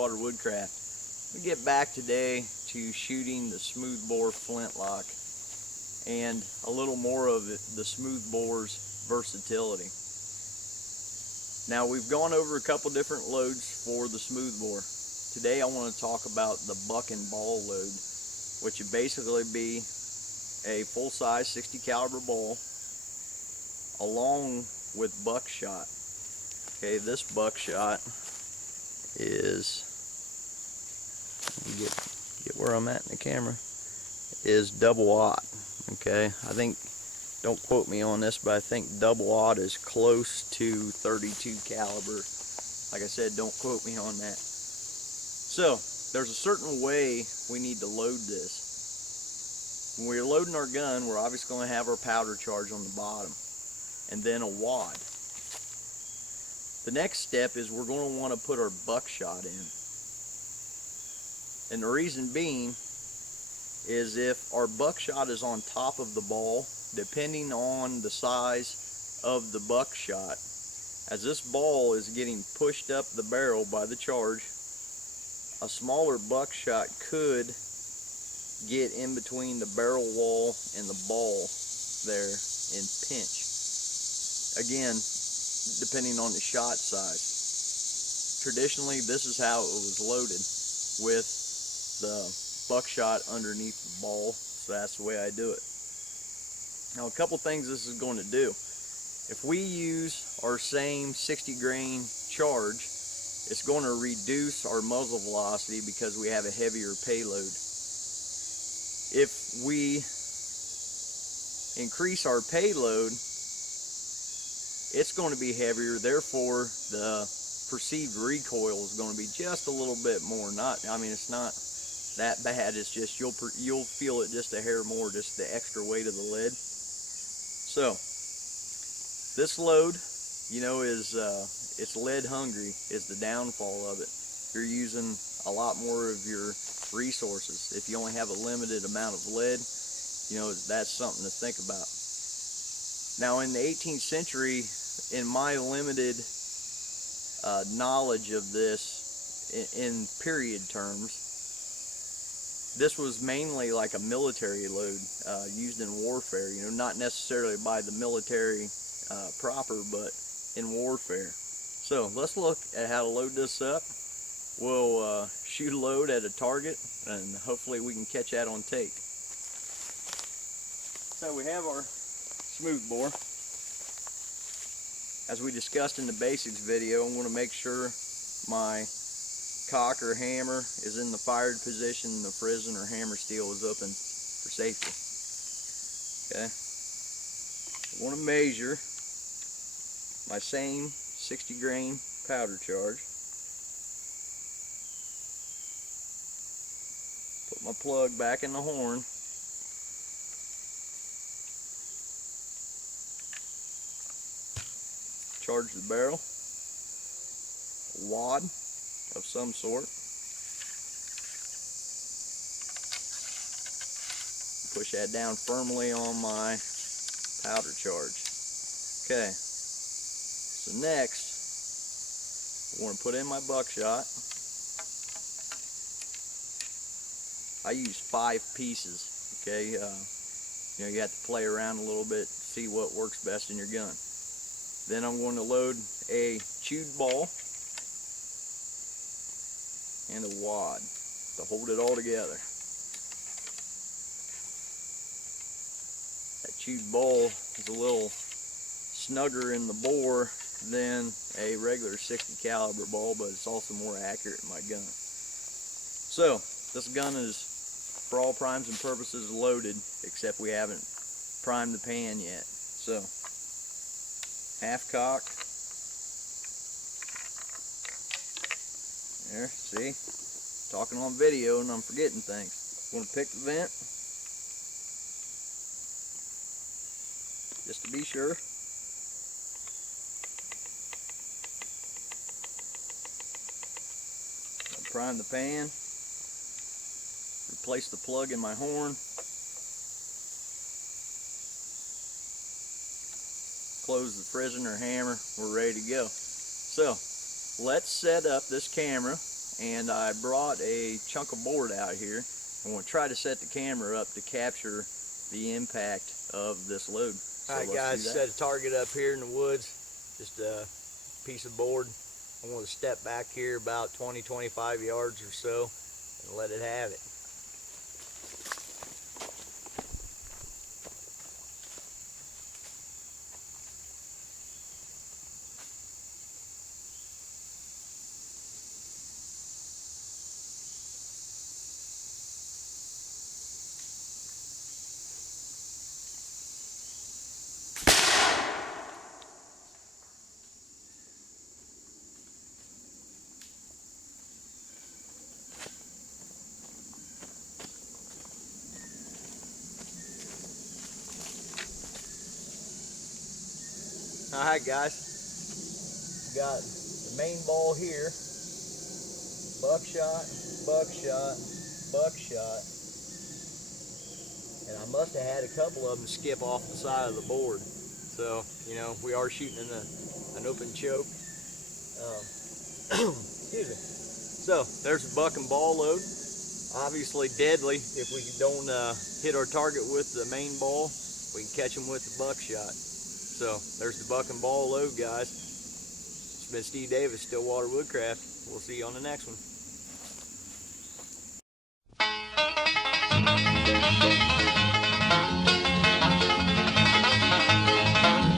Stillwater Woodcraft. We get back today to shooting the smoothbore flintlock and a little more of the smoothbore's versatility. Now, we've gone over a couple different loads for the smoothbore. Today I want to talk about the buck and ball load, which would basically be a full-size 60 caliber ball along with buckshot. Okay, this buckshot is, get where I'm at in the camera, is double-aught. Okay, I think, don't quote me on this, but I think double-aught is close to 32 caliber. Like I said, don't quote me on that. So there's a certain way we need to load this. When we're loading our gun, we're obviously going to have our powder charge on the bottom and then a wad. The next step is we're going to want to put our buckshot in. And the reason being is if our buckshot is on top of the ball, depending on the size of the buckshot, as this ball is getting pushed up the barrel by the charge, a smaller buckshot could get in between the barrel wall and the ball there and pinch. Again, depending on the shot size. Traditionally, this is how it was loaded, with the buckshot underneath the ball, so that's the way I do it. Now, a couple things this is going to do. If we use our same 60 grain charge, it's going to reduce our muzzle velocity because we have a heavier payload. If we increase our payload, it's going to be heavier, therefore the perceived recoil is going to be just a little bit more. It's not that bad, it's just you'll feel it just a hair more, just the extra weight of the lead. So this load, you know, is it's lead hungry is the downfall of it. You're using a lot more of your resources. If you only have a limited amount of lead, you know, that's something to think about. Now, in the 18th century, in my limited knowledge of this in period terms, this was mainly like a military load used in warfare, you know, not necessarily by the military proper, but in warfare. So let's look at how to load this up. We'll shoot a load at a target and hopefully we can catch that on tape. So we have our smoothbore. As we discussed in the basics video, I'm going to make sure my cock or hammer is in the fired position and the frizzen or hammer steel is open for safety. Okay. I want to measure my same 60 grain powder charge. Put my plug back in the horn. Charge the barrel. A wad of some sort. Push that down firmly on my powder charge. Okay. So next, I want to put in my buckshot. I use 5 pieces. Okay. You know, you have to play around a little bit, see what works best in your gun. Then I'm going to load a chewed ball and a wad to hold it all together. That chewed ball is a little snugger in the bore than a regular 60 caliber ball, but it's also more accurate in my gun. So this gun is, for all primes and purposes, loaded, except we haven't primed the pan yet. So half cock. There, see? Talking on video and I'm forgetting things. Want to pick the vent, just to be sure. I'll prime the pan. Replace the plug in my horn. Close the frizzen or hammer. We're ready to go. So let's set up this camera and I brought a chunk of board out here. I'm going to try to set the camera up to capture the impact of this load. So Alright guys, set a target up here in the woods, just a piece of board. I'm going to step back here about 20-25 yards or so and let it have it. Alright guys, got the main ball here, buckshot, buckshot, buckshot, and I must have had a couple of them skip off the side of the board. So, you know, we are shooting in an open choke. Excuse me. So, there's a buck and ball load. Obviously deadly if we don't hit our target with the main ball. We can catch them with the buckshot. So there's the buck and ball load, guys. It's been Steve Davis, Stillwater Woodcraft. We'll see you on the next one.